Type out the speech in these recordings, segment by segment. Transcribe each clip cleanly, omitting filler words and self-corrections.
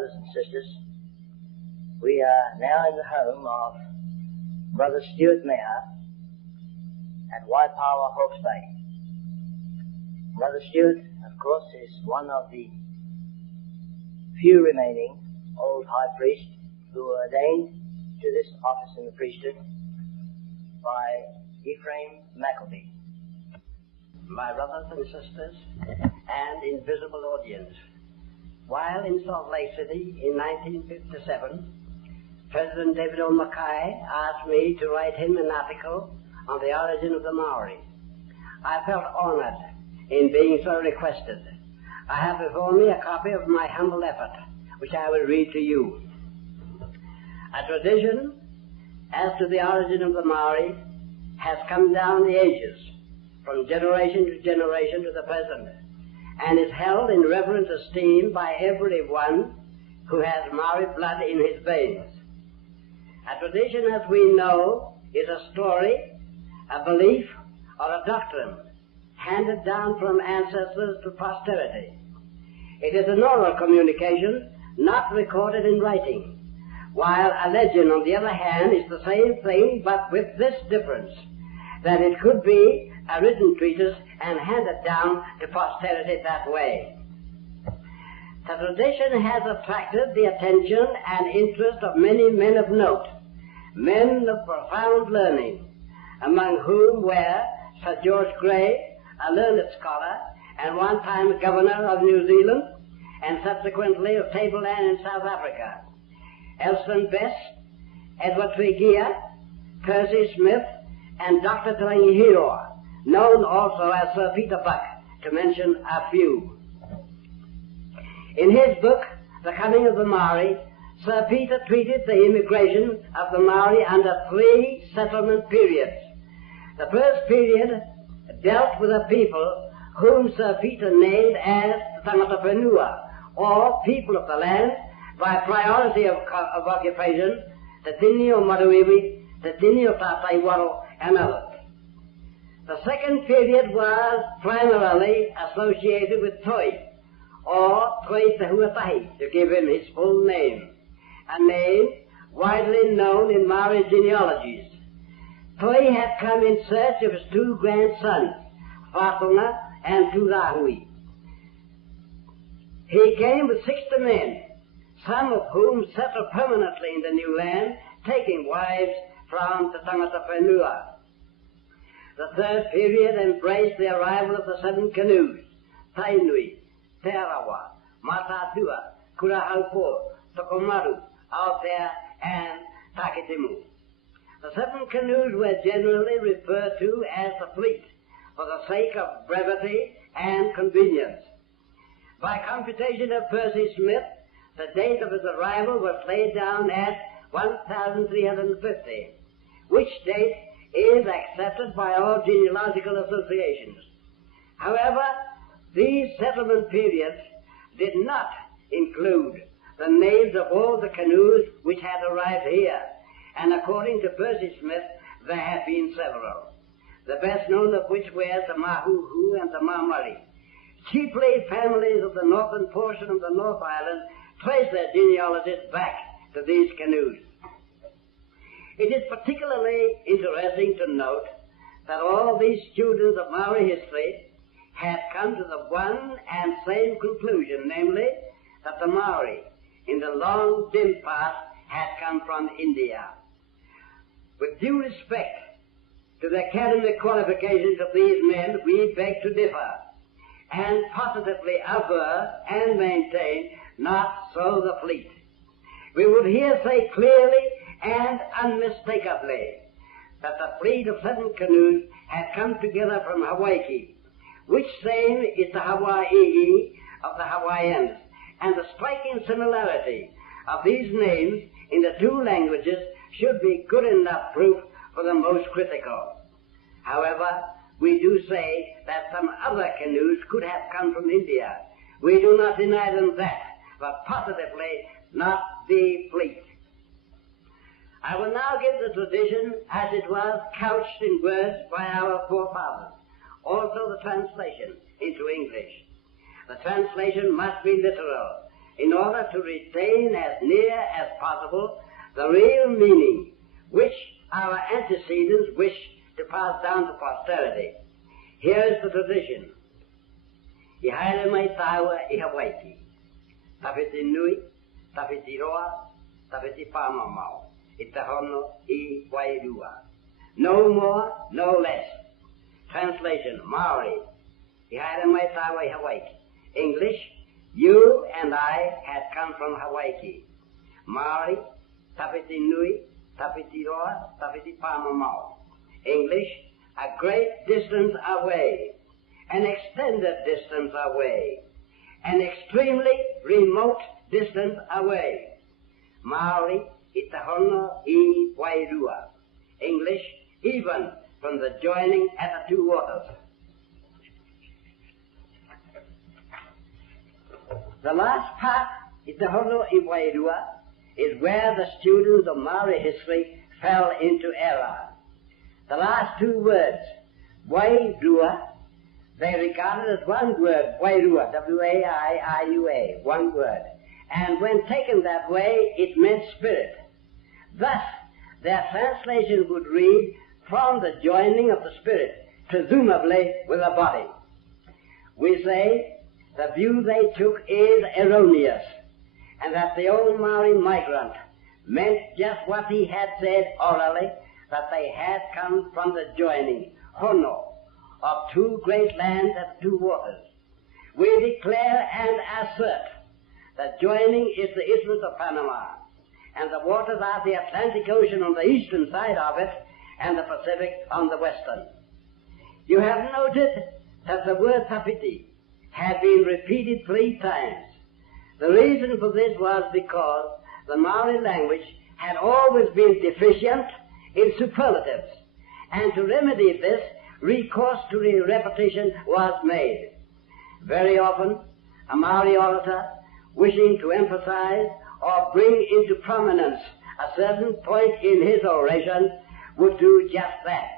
brothers and sisters, we are now in the home of Brother Stuart Meha at Waipawa, Hawke's Bay. Brother Stuart, of course, is one of the few remaining old high priests who were ordained to this office in the priesthood by Ephraim Maccabee. My brothers and sisters and invisible audience, while in Salt Lake City in 1957, President David O. Mackay asked me to write him an article on the origin of the Maori. I felt honored in being so requested. I have before me a copy of my humble effort, which I will read to you. A tradition as to the origin of the Maori has come down the ages, from generation to generation to the present, and is held in reverent esteem by everyone who has Maori blood in his veins. A tradition, as we know, is a story, a belief, or a doctrine handed down from ancestors to posterity. It is an oral communication, not recorded in writing, while a legend, on the other hand, is the same thing, but with this difference, that it could be a written treatise and handed down to posterity that way. The tradition has attracted the attention and interest of many men of note, men of profound learning, among whom were Sir George Grey, a learned scholar, and one-time governor of New Zealand, and subsequently of Tableland in South Africa, Elston Best, Edward Tregear, Percy Smith, and Dr. Tarangi, known also as Sir Peter Buck, to mention a few. In his book, The Coming of the Maori, Sir Peter treated the immigration of the Maori under 3 settlement periods. The first period dealt with a people whom Sir Peter named as the Tangata Whenua, or people of the land, by priority of occupation, the Tini o Maruiwi, the Tini o Tataiwaro, and others. The second period was primarily associated with Toi, or Toi Te Huatahi, to give him his full name, a name widely known in Maori genealogies. Toi had come in search of his 2 grandsons, Whatonga and Turahui. He came with 60 men, some of whom settled permanently in the new land, taking wives from the Tangata Whenua. The third period embraced the arrival of the 7 canoes, Tainui, Te Arawa, Matatua, Kurahaupo, Tokomaru, Aotea, and Takitimu. The 7 canoes were generally referred to as the fleet, for the sake of brevity and convenience. By computation of Percy Smith, the date of his arrival was laid down at 1350, which date is accepted by all genealogical associations. However, these settlement periods did not include the names of all the canoes which had arrived here, and according to Percy Smith, there have been several, the best known of which were the Mahuhu and the Mamari. Chiefly families of the northern portion of the North Island trace their genealogies back to these canoes. It is particularly interesting to note that all these students of Maori history had come to the one and same conclusion, namely, that the Maori, in the long dim past, had come from India. With due respect to the academic qualifications of these men, we beg to differ, and positively aver and maintain not so the fleet. We would here say clearly and unmistakably that the fleet of 7 canoes had come together from Hawaii, which same is the Hawaii of the Hawaiians, and the striking similarity of these names in the 2 languages should be good enough proof for the most critical. However, we do say that some other canoes could have come from India. We do not deny them that, but positively not the fleet. I will now give the tradition as it was couched in words by our forefathers, also the translation into English. The translation must be literal. in order to retain as near as possible the real meaning which our antecedents wish to pass down to posterity. Here is the tradition. I haere mai taua I Hawaii. Tawhiti nui, tawhiti roa, tawhiti pāmamau. I te hono I Wairua. No more, no less. Translation, Maori. I haere mai taua I Hawaii. English, you and I had come from Hawaii. Maori, tawhiti nui, tawhiti roa, tawhiti pāmamau. English, a great distance away, an extended distance away, an extremely remote distance away. Maori, I te hono I Wairua. English, even from the joining at the two waters. The last part, I te hono I Wairua, is where the students of Maori history fell into error. The last two words, Wairua, they regarded as one word, Wairua, W-A-I-R-U-A, one word. And when taken that way, it meant spirit. Thus, their translation would read, from the joining of the spirit, presumably with the body. We say the view they took is erroneous, and that the old Maori migrant meant just what he had said orally, that they had come from the joining, hono, of two great lands at two waters. We declare and assert that joining is the Isthmus of Panama, and the waters are the Atlantic Ocean on the eastern side of it, and the Pacific on the western. You have noted that the word tawhiti had been repeated 3 times. The reason for this was because the Maori language had always been deficient in superlatives, and to remedy this, recourse to repetition was made. Very often, a Maori orator, wishing to emphasize or bring into prominence a certain point in his oration, would do just that.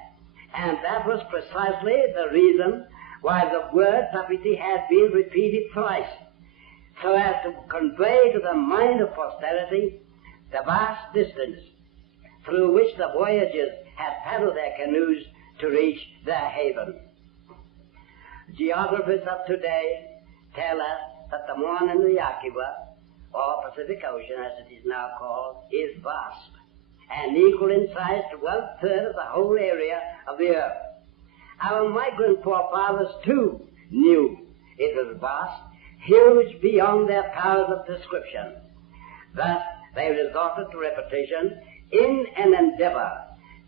And that was precisely the reason why the word tawhiti had been repeated thrice, so as to convey to the mind of posterity the vast distance through which the voyagers had paddled their canoes to reach their haven. Geographers of today tell us that the Moana Nui Akiwa, or Pacific Ocean as it is now called, is vast, and equal in size to 1/3 of the whole area of the earth. Our migrant forefathers too knew it was vast, huge beyond their powers of description. Thus they resorted to repetition in an endeavor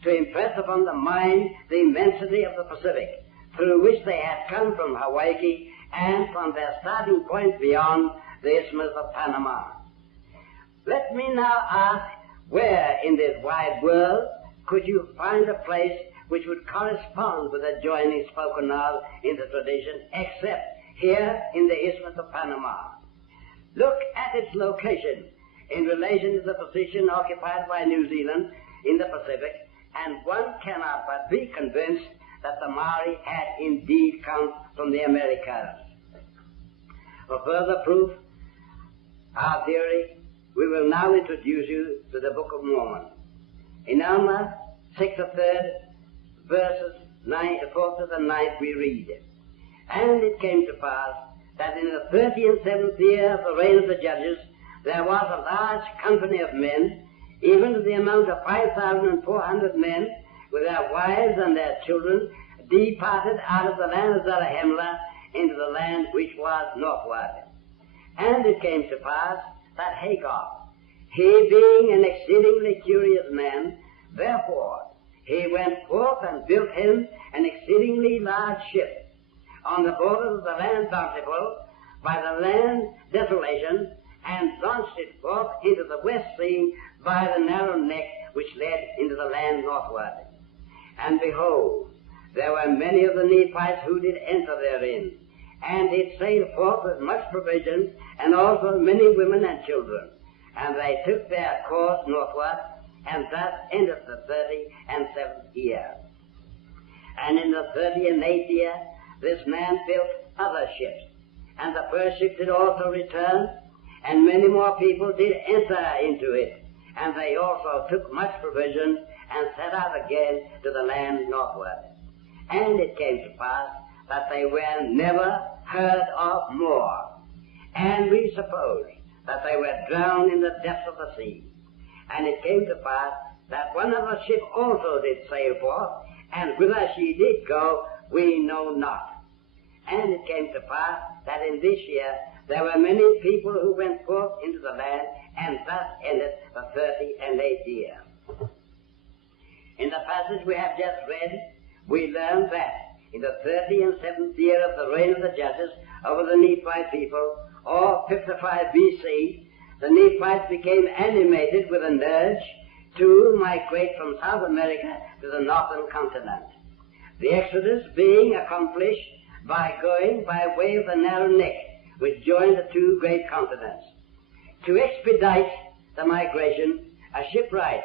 to impress upon the mind the immensity of the Pacific, through which they had come from Hawaii and from their starting point beyond the Isthmus of Panama. Let me now ask, where in this wide world could you find a place which would correspond with the joining spoken of in the tradition, except here in the Isthmus of Panama? Look at its location in relation to the position occupied by New Zealand in the Pacific, and one cannot but be convinced that the Maori had indeed come from the Americas. For further proof, our theory, we will now introduce you to the Book of Mormon. In Alma 6:3, verses 4 to the 9th, we read, "And it came to pass that in the 37th year of the reign of the judges, there was a large company of men, even to the amount of 5,400 men, with their wives and their children, departed out of the land of Zarahemla into the land which was northward. And it came to pass that Hagar, he being an exceedingly curious man, therefore he went forth and built him an exceedingly large ship on the borders of the land Bountiful, by the land Desolation, and launched it forth into the West Sea by the narrow neck which led into the land northward. And behold, there were many of the Nephites who did enter therein, and it sailed forth with much provisions, and also many women and children. And they took their course northward, and thus ended the 37th year. And in the 38th year, this man built other ships, and the first ship did also return, and many more people did enter into it, and they also took much provision and set out again to the land northward. And it came to pass that they were never heard of more, and we suppose that they were drowned in the depths of the sea. And it came to pass that one other ship also did sail forth, and whither she did go we know not. And it came to pass that in this year there were many people who went forth into the land, and thus ended the 38th year. In the passage we have just read, we learn that in the 37th year of the reign of the judges over the Nephite people, or 55 BC, the Nephites became animated with an urge to migrate from South America to the northern continent. The exodus being accomplished by going by way of the narrow neck which joined the two great continents. To expedite the migration, a shipwright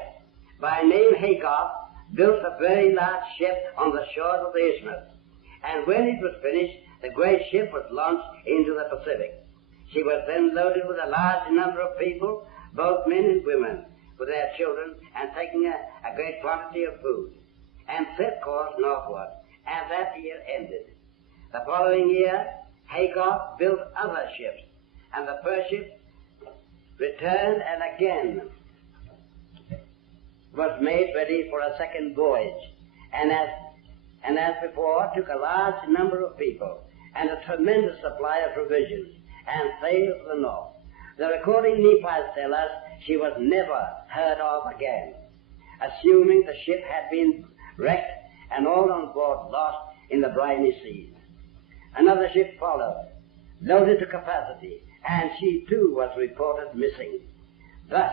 by name Hagar built a very large ship on the shores of the isthmus, and when it was finished, the great ship was launched into the Pacific. She was then loaded with a large number of people, both men and women, with their children, and taking a great quantity of food, and set course northward, and that year ended. The following year, Hagar built other ships, and the first ship returned and again was made ready for a second voyage, and as before took a large number of people and a tremendous supply of provisions, and sailed for the north. The recording Nephites tell us she was never heard of again, assuming the ship had been wrecked and all on board lost in the briny seas. Another ship followed, loaded to capacity, and she too was reported missing. Thus,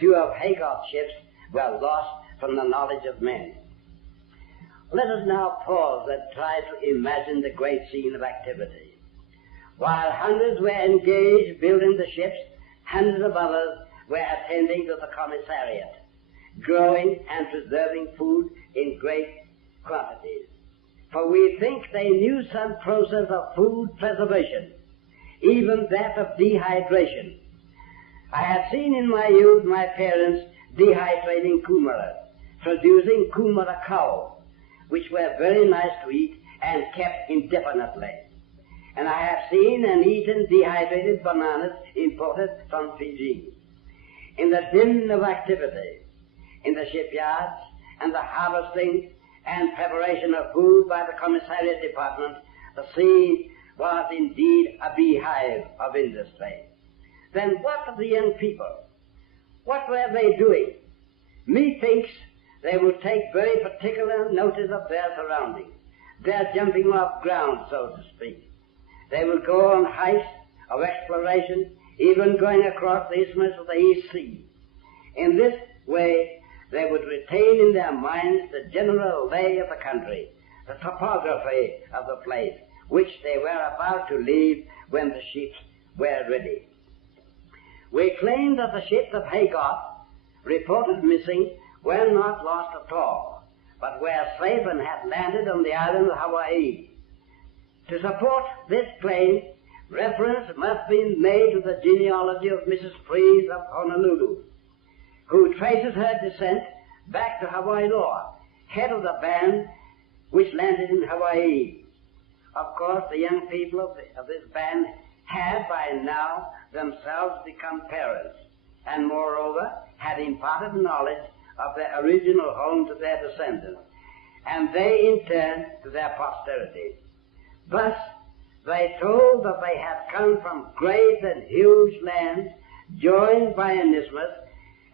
two of Hagar's ships were lost from the knowledge of men. Let us now pause and try to imagine the great scene of activity. While hundreds were engaged building the ships, hundreds of others were attending to the commissariat, growing and preserving food in great quantities. For we think they knew some process of food preservation, even that of dehydration. I have seen in my youth my parents dehydrating kumaras, producing kumara cows, which were very nice to eat and kept indefinitely. And I have seen and eaten dehydrated bananas imported from Fiji. In the din of activity, in the shipyards and the harvesting and preparation of food by the commissariat department, the scene was indeed a beehive of industry. Then what of the young people? What were they doing? Methinks they would take very particular notice of their surroundings, their jumping off ground, so to speak. They would go on heights of exploration, even going across the isthmus of the East Sea. In this way, they would retain in their minds the general lay of the country, the topography of the place, which they were about to leave when the ships were ready. We claim that the ships of Hagar, reported missing, were not lost at all, but were safe and had landed on the island of Hawaii. To support this claim, reference must be made to the genealogy of Mrs. Freeze of Honolulu, who traces her descent back to Hawaii Loa, head of the band which landed in Hawaii. Of course, the young people of this band had by now themselves become parents, and moreover had imparted knowledge of their original home to their descendants, and they in turn to their posterity. Thus, they told that they had come from great and huge lands joined by an isthmus,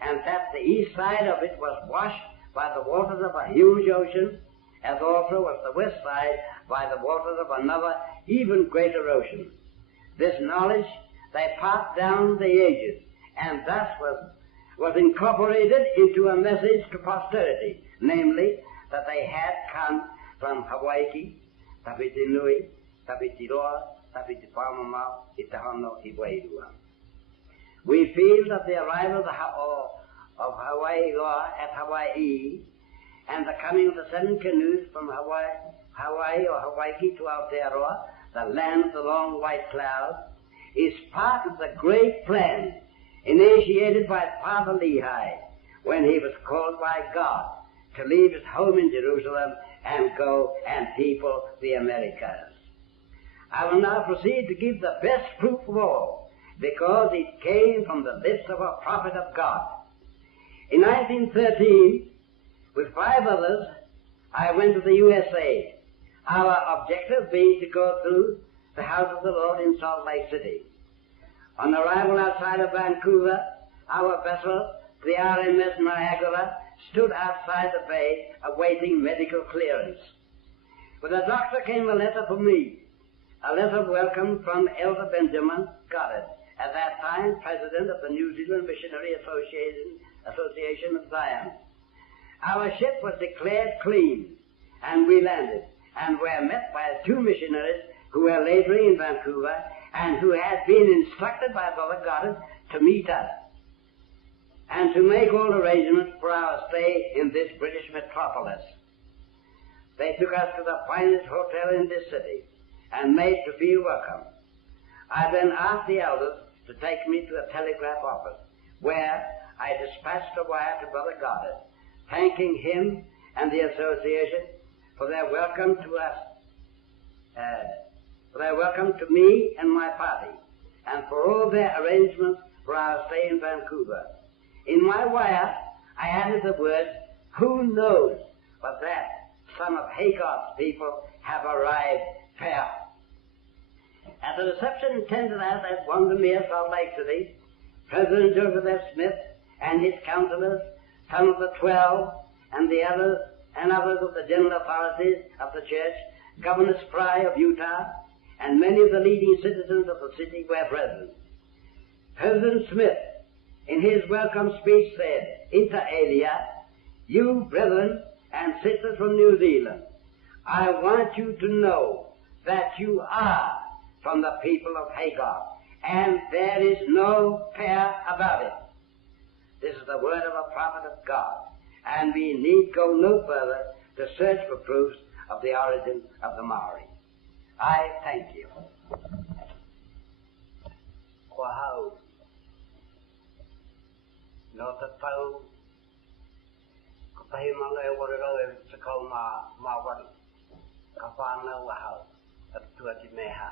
and that the east side of it was washed by the waters of a huge ocean, as also was the west side by the waters of another even greater ocean. This knowledge they passed down the ages, and thus was incorporated into a message to posterity, namely, that they had come from Hawaii, Tapitinui, Tapitiroa, Tapitipamamau, Itahono, Iwairua. We feel that the arrival of Hawaii Loa at Hawaii and the coming of the 7 canoes from Hawaii or Hawaii to Aotearoa, the land of the long white clouds, is part of the great plan initiated by Father Lehi when he was called by God to leave his home in Jerusalem and go and people the Americas. I will now proceed to give the best proof of all, because it came from the lips of a prophet of God. In 1913, with 5 others, I went to the USA, our objective being to go through the house of the Lord in Salt Lake City. On arrival outside of Vancouver, our vessel, the RMS Niagara, stood outside the bay awaiting medical clearance. With the doctor came a letter for me, a letter of welcome from Elder Benjamin Goddard, at that time president of the New Zealand Missionary Association of Zion. Our ship was declared clean, and we landed, and were met by 2 missionaries who were laboring in Vancouver and who had been instructed by Brother Goddard to meet us and to make all arrangements for our stay in this British metropolis. They took us to the finest hotel in this city and made to feel welcome. I then asked the elders to take me to a telegraph office, where I dispatched a wire to Brother Goddard, thanking him and the association for their welcome to us, for their welcome to me and my party, and for all their arrangements for our stay in Vancouver. In my wire, I added the words, "Who knows but that some of Hagar's people have arrived fair." At the reception attended at Wandermere, Salt Lake City, President Joseph F. Smith and his counselors, some of the 12, and others of the general authorities of the church, Governor Spry of Utah, and many of the leading citizens of the city were present. President Smith, in his welcome speech, said, inter alia, "You brethren and sisters from New Zealand, I want you to know that you are from the people of Hagar, and there is no fear about it." This is the word of a prophet of God, and we need go no further to search for proofs of the origin of the Maori. I thank you. Wahau. No te tau ka pahi manga e warero e sakau ma wari ka whānau wahau at Stuart Meha.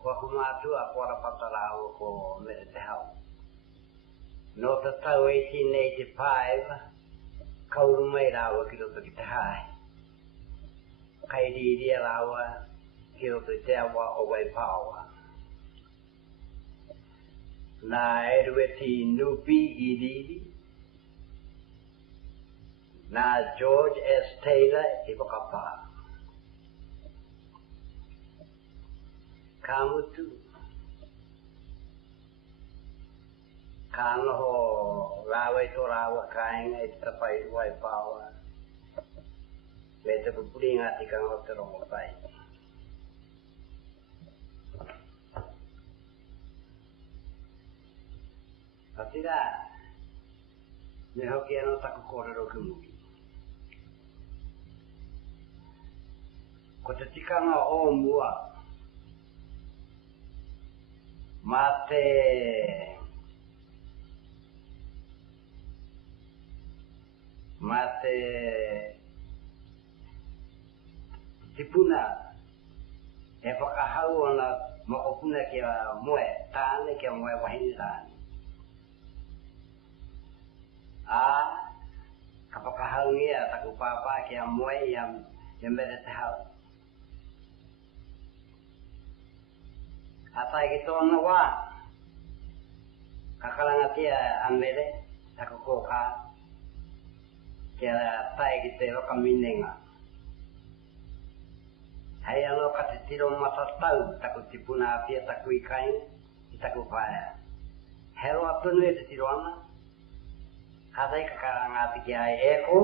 Kua kumātua kora patarau ko me te hau. No te tau 1885 kauru mai rawa ki roto ki te hae. Kai riria rawa ki roto te awa o Waipawa. Na erueti nupi I riri. Na George S. Taylor I whakapā. Ka mutu. Ka noho rawa I tō rawa kāinga I te tapai I Waipawa. Me te pupuringa tika ngā te rongo pai. Atira, me hoki anō taku kōrero ki muri. Ko te tikanga o mua, ma te tipuna e whakahau ana makopuna ki a moe tāne ki a moe wahini tāne. Ka whakahau ngia taku pāpā ki a moe I mere te hau. A tai ki tōna wā, ka karangatia a mere, taku kōkā, ki a tai ki te wakaminenga. Hei anō ka te tiro matatau, taku tipuna apia taku I kainga, I taku whaea. Hero atunu e te tiro ana, ka tai ka karangati ki ai eko,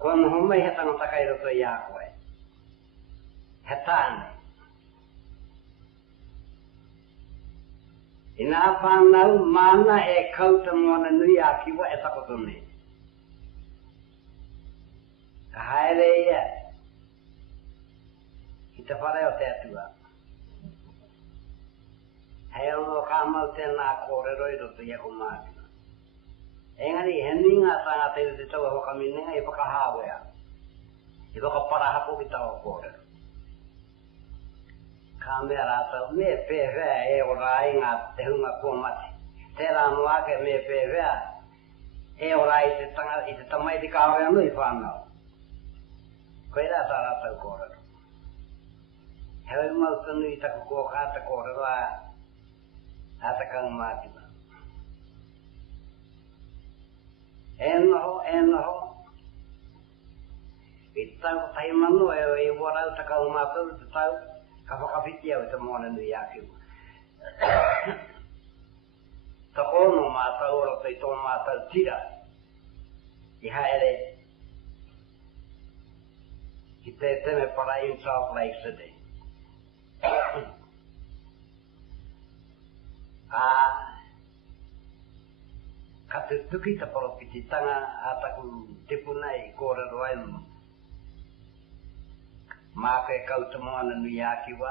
ko noho mai he tangotakai roto I a koe. He tāne. I nā whānau mana e kauta moana nui a kiwa e takotone. te whare o te atua. Hei ono ka mau tēnā kōrero I roto I ako mātua. Engari, he nui ngā tangata I te tau e hokaminenga I whakahāwea. I whakaparahapo ki tau kōrero. Ka mea rātau, me pēwhea e o rai ngā te hunga kua mati. Tērā noake me pēwhea e o rai I te tamai te kāwea nui whānau. Koe rā tā rātau kōrero. Heoi mau tanu I taku kōkā te kōrero a te kaumātima. E noho. I tau tahi manu e warau te kaumātou te tau ka whakawhiti au te moana nui ākiu. Ta kono mātou ora te tō mātou tira. I haere I te teme para in Salt Lake City. Ka te tuki te poropititanga a taku tipuna I kōrero ai mo. Māko e kauta moana nui ākiwa.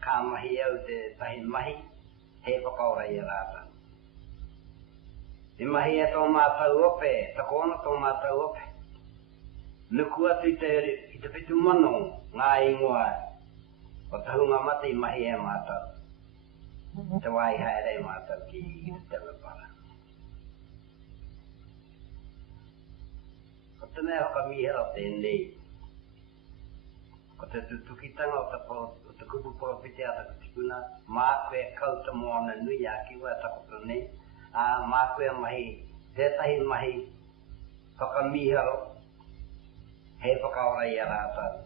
Ka mahi au te tahi mahi, he whakaora I rāta. I mahi e tō mātau ope, ta kōna tō mātau ope. Nuku atu I te pitu mano ngā ingoa o te hunga mati I mahi e mātau. Te wai haere mātau ki I te tewe para. Ko te mea hoka mihera o tēnei. Ko te tutukitanga o te kupu poropite a taku tikuna, māko e kauta moana nui ākiwa e takoto nei, māko e mahi, tētahi mahi, hoka mihero, hei whakaora I a rātau.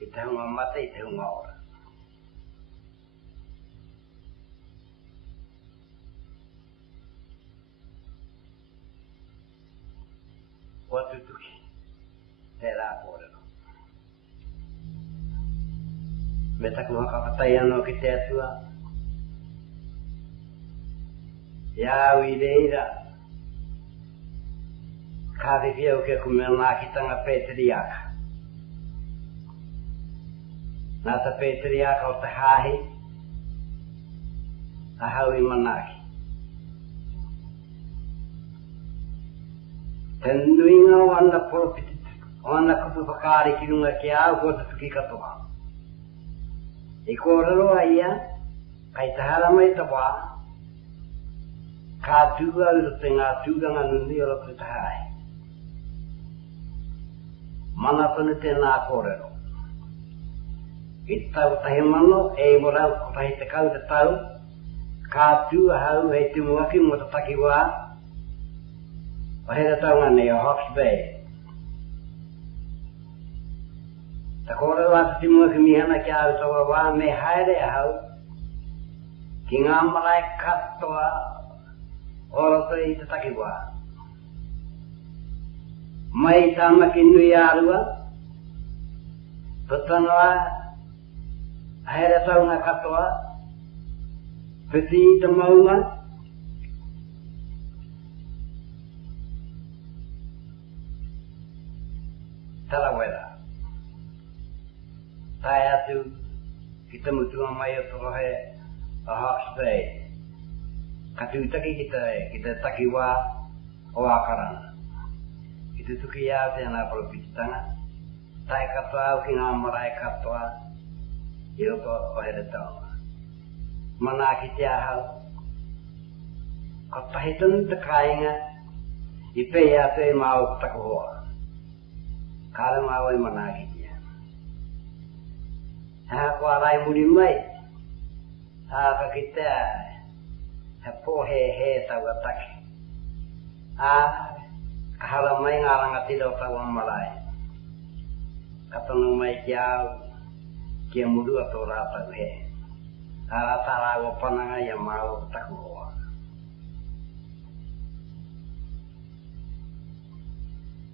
I te hunga mate, I te hunga ora. Kua tutuki, te rā kōrero. Me taku hakawhatai anō ki te atua. Iau I reira. Ka whiwhi au kia kumea ngā kitanga Pēteriaka. Nā ta Pēteriaka o te hāhi, a hau I manaki. Te nuinga o ana poropiti, o ana kupu whakaari ki runga ki au ko te tuki katoa. I kōrero a ia, kai te hara mai te wā, ka tūga uro te ngā tūranga nuni o roto te hae. Mana tonu tēnā kōrero. I tau tahi mano, e morau ko tahi te kau te tau, ka tūa hau hei te muaki mo te taki wā, o hera taunga nei o Hawke's Bay. Ta kōrero a te muaki mihana ki au taua wā me haere a hau, ki ngā marae katoa o roto I te taki wā. Mai tāmaki nui ārua, tatanoa, haere taunga katoa, piti I te maunga, tarawera. Tai atu ki te mutua mai o torohe a Hawke's Bay. Ka tūtaki ki te takiwā o Akarana. Ki te tuki au tēnā poropititanga. Tai katoa au ki ngā marae katoa I opa o here taonga. Mana ki te ahau. Ko tahi tonu te kāinga I pei atu E māu takuhoa. Kāre māu E mana ki te. Hea kua rai muri mai, ka ki te he pōhe he tau ataki. Ka hara mai ngā rangatira o tau amarai. Ka tono mai ki au, ki a murua tō rātau he. Ka rata rāua pananga I a māu taku hoa.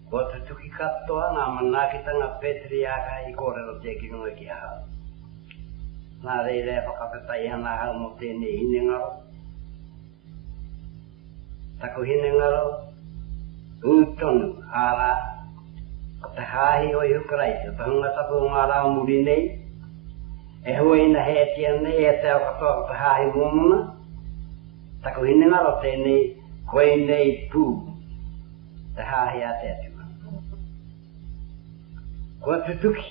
Kua te tuki katoa ngā manakitanga Pēteriaka I kōrero te kinunga ki a hau. Nā reire whakawhetai ana hau mo tēnei hinengaro. Taku hinengaro, ūtonu, ārā, ka te hahi o iukarai, o te hunga tapu o ngā rao muri nei, e hui na he tia nei e te au katoa te hahi mōmuna, taku hine ngaro tēnei, koe nei pū, te hahi a te atua. Kua tutuki,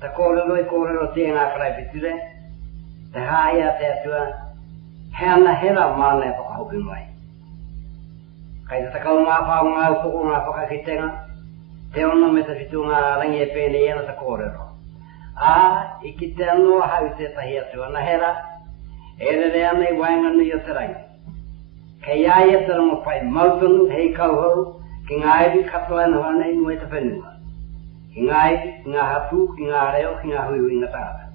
te kōrero i kōrero te ngā karai piture, te hahi a te atua, he ana hera mana e whakahopi mai. Kai te takau ngā whao ngā upoko ngā whakakitenga, te ono me te whitu ngā rangi e pēne iana te kōrero. I ki te anua hau te tahi atua na hera, e rere ana i wainganu i o te rangi. Kei ai e te ramo pai mautonu hei kauhau, ki ngā eri katoa na hana i ngoi te whenua. Ki ngā eri, ki ngā hatu, ki ngā reo, ki ngā hui ngā tāra.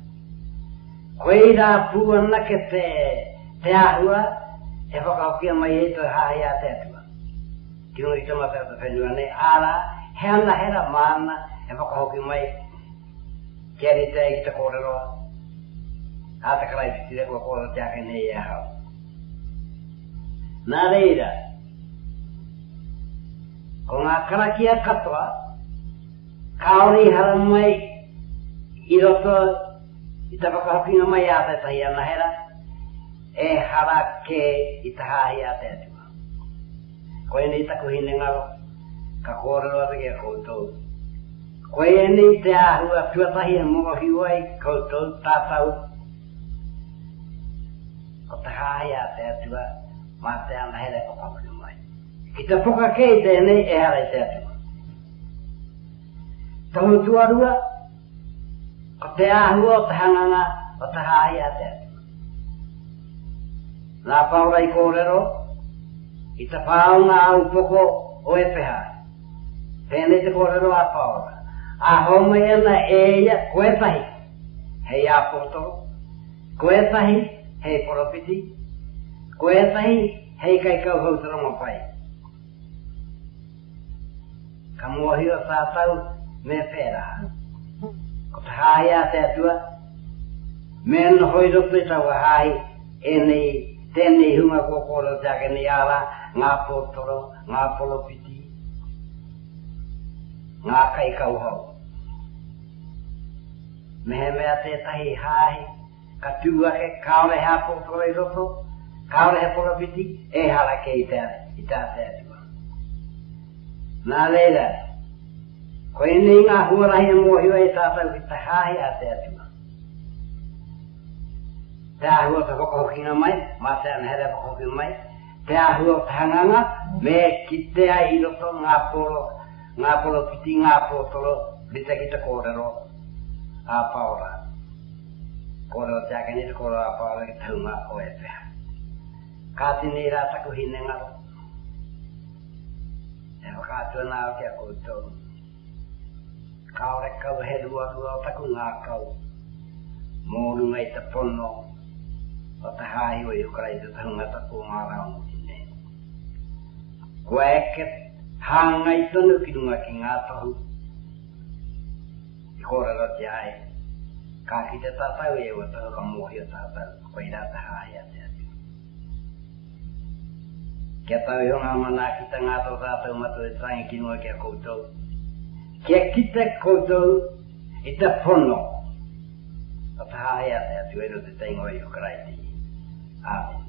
Koe rā pū ana ke te ahua, e whakaukia mai e te hahi a te atua. Ki ngoi te mata te whenua nei, ara, he ana hera mana e whakaukia mai, kia re te ki te kōrero, a te karai pitire kua kōrero te ake nei e hau. Nā reira, ko ngā karakia katoa, kaori hara mai, i roto, i te whakahokinga mai a te tahi ana hera, e hara ke i te hahi a te atua. Koe nei taku hine ngaro, ka kōrero ate kia koutou. Koe e nei te ahua tuatahi e mohi wai koutou tātau. Ko te hahi a te atua, mā te ana here whakapuri mai. Ki te puka kei tēnei e hara i te atua. Tahu tuarua, ko te ahua o te hanganga o te hahi a te atua. Nā paura i kōrero, i te pāunga au poko o e peha. Tēnei te kōrero a paura. A home ana e ia koe tahi, hei a potoro, koe tahi, hei poropiti, koe tahi, hei kai kauhau te rongo pai. Ka muahi o tātau me pēra. Ko te hahi a te atua, me no hoi roto i tau a hahi, e nei, tēnei hunga kua kōrero te ake nei ala, ngā potoro, ngā poropiti, ngā kai kauhau. Mehe mea tētahi hahi, ka tūake, kaore hea potoro i roto, kaore he poropiti, e hara ke i tā te atua. Nā reira, koe nei ngā huarahi e mōhiwa i tātau ki te hahi a te atua. Te ahua te whakahokinga mai, mā te ana here whakahokinga mai, te ahua te hanganga, me ki te ai i roto ngā polo piti, ngā potoro, rita ki te kōrero, a paura. Kōrero te ake ni te kōrero a paura ki te hunga o e pēha. Ka tini rā taku hine ngaro. E whakātua nā o kia koutou. Kaore kau he rua o taku ngā kau. Mōrunga i te pono, o te hahi o i ukarai te hunga taku ngā rao mutine. Kua eke hanga i tonu ki runga ki ngā tohu. I kōrero te ai. Ka ki te tātau e ua tahu ka mōhi o tātau. Koe rā te hahi a te atu. Kia tau i honga mana ki te ngā tō tātau matu e tangi ki nua kia koutou. Kia ki te koutou i te pono. O te hahi a te atu e ro te teingo i ukarai ti. Amen.